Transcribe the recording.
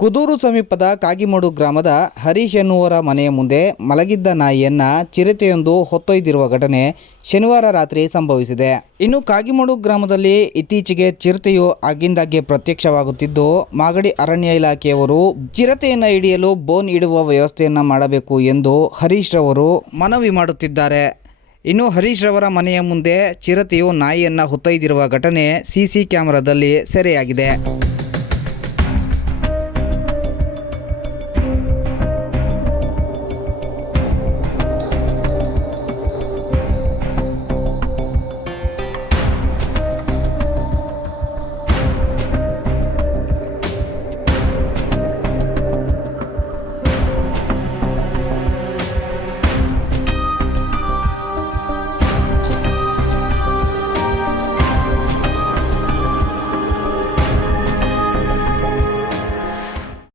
ಕುದೂರು ಸಮೀಪದ ಕಾಗಿಮಡು ಗ್ರಾಮದ ಹರೀಶ್ ಎನ್ನುವರ ಮನೆಯ ಮುಂದೆ ಮಲಗಿದ್ದ ನಾಯಿಯನ್ನ ಚಿರತೆಯೊಂದು ಹೊತ್ತೊಯ್ದಿರುವ ಘಟನೆ ಶನಿವಾರ ರಾತ್ರಿ ಸಂಭವಿಸಿದೆ. ಇನ್ನು ಕಾಗಿಮಡು ಗ್ರಾಮದಲ್ಲಿ ಇತ್ತೀಚೆಗೆ ಚಿರತೆಯು ಆಗಿಂದಾಗ್ಗೆ ಪ್ರತ್ಯಕ್ಷವಾಗುತ್ತಿದ್ದು, ಮಾಗಡಿ ಅರಣ್ಯ ಇಲಾಖೆಯವರು ಚಿರತೆಯನ್ನು ಹಿಡಿಯಲು ಬೋನ್ ಇಡುವ ವ್ಯವಸ್ಥೆಯನ್ನ ಮಾಡಬೇಕು ಎಂದು ಹರೀಶ್ ರವರು ಮನವಿ ಮಾಡುತ್ತಿದ್ದಾರೆ. ಇನ್ನು ಹರೀಶ್ ರವರ ಮನೆಯ ಮುಂದೆ ಚಿರತೆಯು ನಾಯಿಯನ್ನ ಹೊತ್ತೊಯ್ದಿರುವ ಘಟನೆ ಸಿಸಿ ಕ್ಯಾಮೆರಾದಲ್ಲಿ ಸೆರೆಯಾಗಿದೆ.